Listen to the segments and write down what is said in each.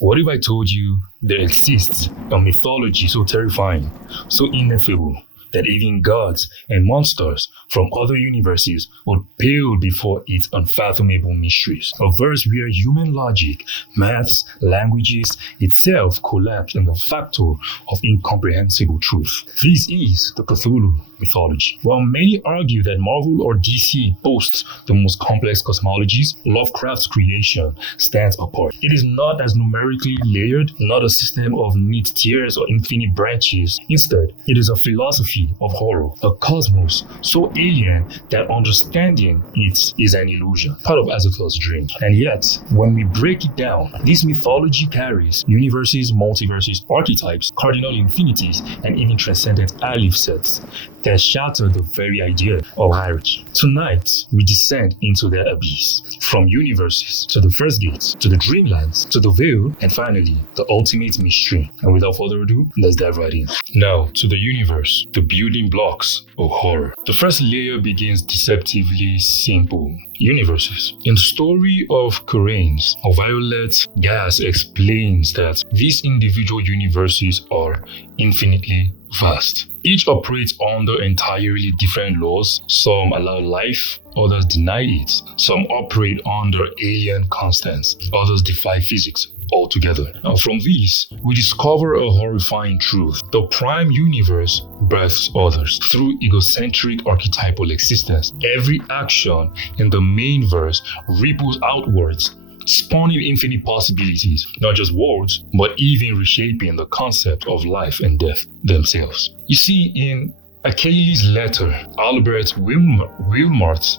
What if I told you there exists a mythology so terrifying, so ineffable, that even gods and monsters from other universes would pale before its unfathomable mysteries? A verse where human logic, maths, languages itself collapse in the factor of incomprehensible truth. This is the Cthulhu mythology. While many argue that Marvel or DC boasts the most complex cosmologies, Lovecraft's creation stands apart. It is not as numerically layered, not a system of neat tiers or infinite branches. Instead, it is a philosophy of horror, a cosmos so alien that understanding it is an illusion, part of Azathoth's dream. And yet, when we break it down, this mythology carries universes, multiverses, archetypes, cardinal infinities, and even transcendent aleph sets that shatter the very idea of hierarchy. Tonight, we descend into their abyss, from universes to the first gates, to the dreamlands, to the veil, and finally, the ultimate mystery. And without further ado, let's dive right in. Now, to the universe, the building blocks of horror. The first layer begins deceptively simple. Universes. In the story of Corains, Violet Gas explains that these individual universes are infinitely vast. Each operates under entirely different laws. Some allow life, others deny it. Some operate under alien constants, others defy physics altogether. Now, from this, we discover a horrifying truth. The prime universe births others through egocentric archetypal existence. Every action in the main verse ripples outwards, spawning infinite possibilities, not just worlds, but even reshaping the concept of life and death themselves. You see, in Achilles' letter, Albert Wilmarth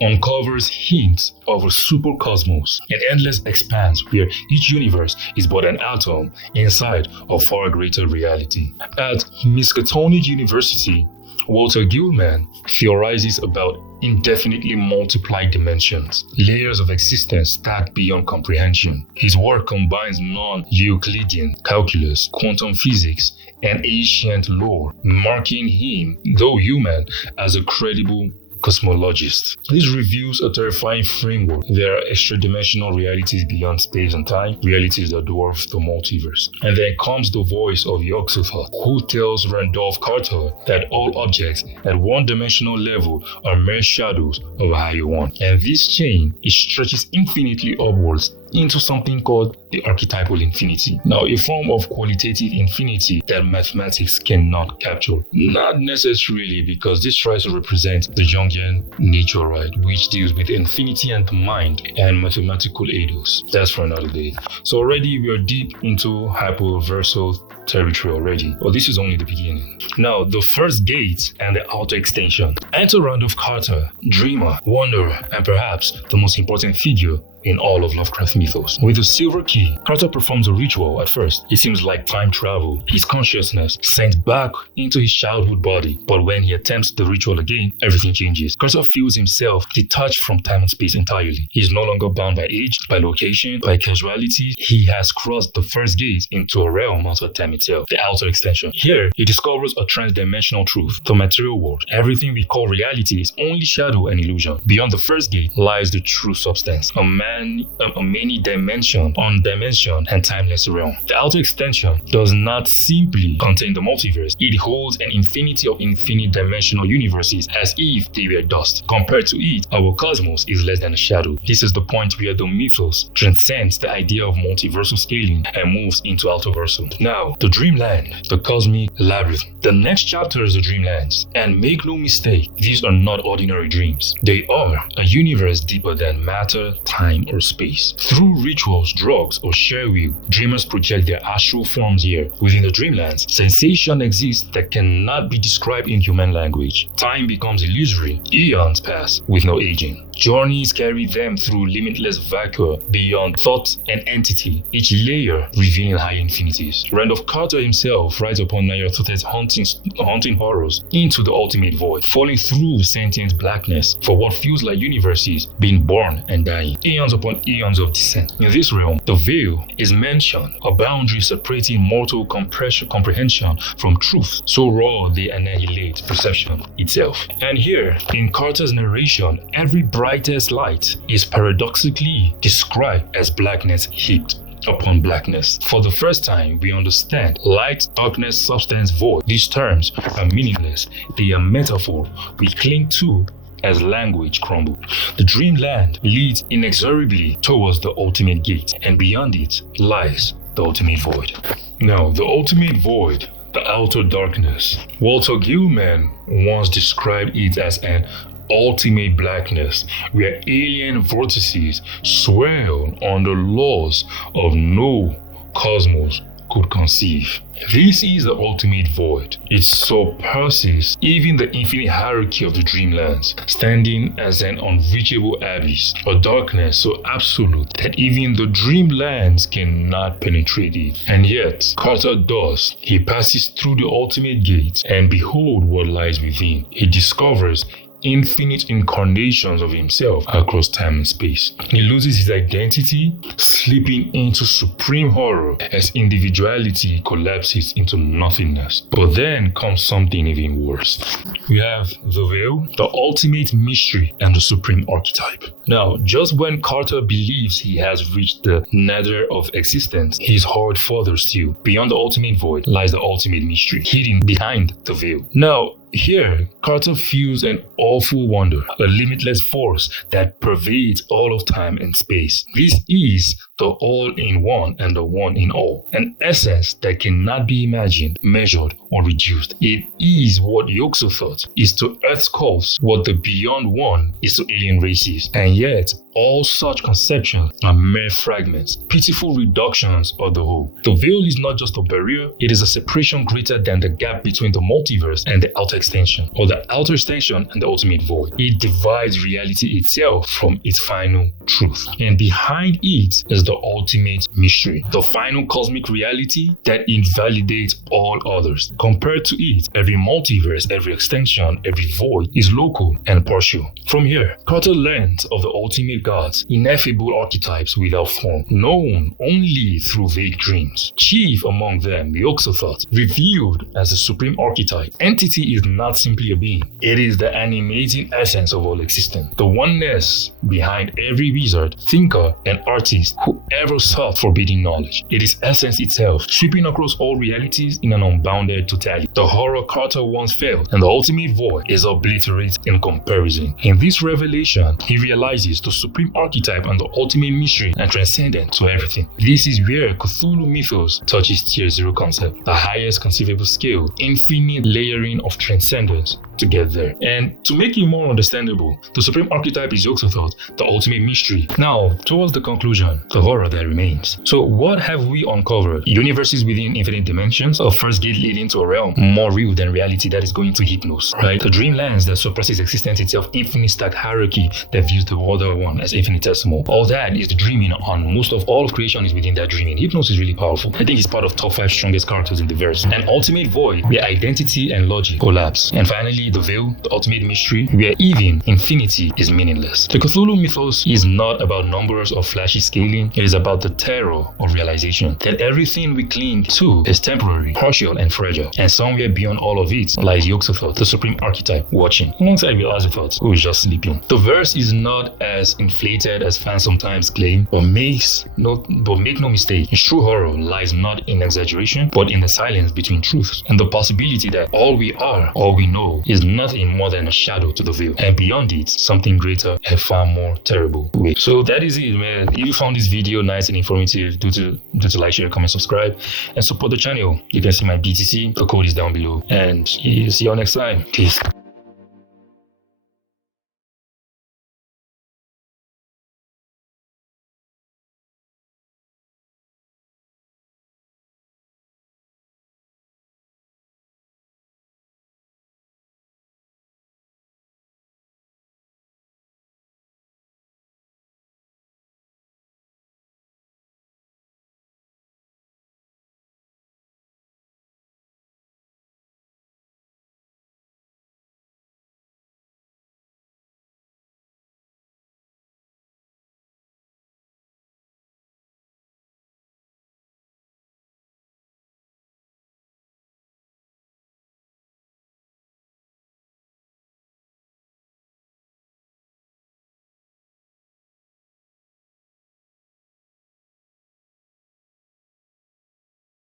uncovers hints of a supercosmos, an endless expanse where each universe is but an atom inside a far greater reality. At Miskatonic University, Walter Gilman theorizes about indefinitely multiplied dimensions, layers of existence stacked beyond comprehension. His work combines non-Euclidean calculus, quantum physics, and ancient lore, marking him, though human, as a credible cosmologist. This reveals a terrifying framework. There are extra-dimensional realities beyond space and time, realities that dwarf the multiverse. And then comes the voice of Yog-Sothoth, who tells Randolph Carter that all objects at one-dimensional level are mere shadows of a higher one. And this chain, it stretches infinitely upwards into something called the archetypal infinity. Now, a form of qualitative infinity that mathematics cannot capture. Not necessarily, because this tries to represent the Jungian nature, right, which deals with infinity and the mind and mathematical eidos. That's for another day. So already we are deep into hyperversal territory already. Well, this is only the beginning. Now, the first gate and the outer extension. Enter Randolph Carter, dreamer, wanderer, and perhaps the most important figure in all of Lovecraft mythos. With the silver key, Carter performs a ritual. At first, it seems like time travel, his consciousness sent back into his childhood body. But when he attempts the ritual again, everything changes. Carter feels himself detached from time and space entirely. He is no longer bound by age, by location, by casuality. He has crossed the first gate into a realm outside time itself, the outer extension. Here, he discovers a trans-dimensional truth, the material world. Everything we call reality is only shadow and illusion. Beyond the first gate lies the true substance, a many-dimension, undimensioned, and timeless realm. The outer extension does not simply contain the multiverse. It holds an infinity of infinite-dimensional universes as if they were dust. Compared to it, our cosmos is less than a shadow. This is the point where the mythos transcends the idea of multiversal scaling and moves into outerversal. Now, the dreamland, the cosmic labyrinth. The next chapter is the dreamlands. And make no mistake, these are not ordinary dreams. They are a universe deeper than matter, time, or space. Through rituals, drugs, or sheer will, dreamers project their astral forms here. Within the dreamlands, sensation exists that cannot be described in human language. Time becomes illusory. Eons pass with no aging. Journeys carry them through limitless vacuum beyond thought and entity, each layer revealing high infinities. Randolph Carter himself rides upon Nyarlathotep's haunting horrors into the ultimate void, falling through sentient blackness for what feels like universes being born and dying. Eons upon eons of descent. In this realm, the veil is mentioned, a boundary separating mortal comprehension from truth, so raw they annihilate perception itself. And here, in Carter's narration, every brightest light is paradoxically described as blackness heaped upon blackness. For the first time, we understand light, darkness, substance, void. These terms are meaningless. They are metaphor we cling to as language crumbles. The dreamland leads inexorably towards the ultimate gate, and beyond it lies the ultimate void. Now, the ultimate void, the outer darkness. Walter Gilman once described it as an ultimate blackness where alien vortices swirl on the laws of no cosmos could conceive. This is the ultimate void. It surpasses even the infinite hierarchy of the dreamlands, standing as an unreachable abyss, a darkness so absolute that even the dreamlands cannot penetrate it. And yet, Carter does. He passes through the ultimate gate, and behold what lies within. He discovers infinite incarnations of himself across time and space. He loses his identity, slipping into supreme horror as individuality collapses into nothingness. But then comes something even worse. We have the veil, the ultimate mystery, and the supreme archetype. Now, just when Carter believes he has reached the nadir of existence, he is hurled further still. Beyond the ultimate void lies the ultimate mystery, hidden behind the veil. Now, here, Carter feels an awful wonder, a limitless force that pervades all of time and space. This is the all-in-one and the one-in-all, an essence that cannot be imagined, measured, or reduced. It is what Yogso thought is to Earth's cause, what the beyond one is to alien races, and yet all such conceptions are mere fragments, pitiful reductions of the whole. The veil is not just a barrier, it is a separation greater than the gap between the multiverse and the outer extension, or the outer extension and the ultimate void. It divides reality itself from its final truth. And behind it is the ultimate mystery, the final cosmic reality that invalidates all others. Compared to it, every multiverse, every extension, every void is local and partial. From here, Carter learns of the ultimate gods, ineffable archetypes without form, known only through vague dreams. Chief among them, the Yogso-thought, revealed as the supreme archetype. Entity is not simply a being, it is the animating essence of all existence, the oneness behind every wizard, thinker, and artist who ever sought forbidden knowledge. It is essence itself, sweeping across all realities in an unbounded totality. The horror Carter once felt and the ultimate void is obliterated in comparison. In this revelation, he realizes the supreme archetype and the ultimate mystery and transcendent to everything. This is where Cthulhu Mythos touches tier 0 concept, the highest conceivable scale, infinite layering of transcendence to get there. And to make it more understandable, the supreme archetype is Yogso-thought, the ultimate mystery. Now, towards the conclusion, the horror that remains. So what have we uncovered? Universes within infinite dimensions, a first gate leading to a realm more real than reality that is going to hypnose, right? The dreamlands that surpasses existence itself, infinite stack hierarchy that views the other one as infinitesimal. All that is the dreaming on. Most of all of creation is within that dreaming. Hypnos is really powerful. I think it's part of top 5 strongest characters in the verse. An ultimate void where identity and logic collapse. And finally, the veil, the ultimate mystery, where even infinity is meaningless. The Cthulhu Mythos is not about numbers or flashy scaling, it is about the terror of realization that everything we cling to is temporary, partial, and fragile. And somewhere beyond all of it lies Yogso-thought, the supreme archetype, watching, alongside with Azathoth, who is just sleeping. The verse is not as inflated as fans sometimes claim, but make no mistake, its true horror lies not in exaggeration, but in the silence between truths, and the possibility that all we are, all we know, is nothing more than a shadow to the veil, and beyond it, something greater and far more terrible. So that is it, man. If you found this video nice and informative, do to like, share, comment, subscribe, and support the channel. You can see my BTC, the code is down below, and see you all next time. Peace.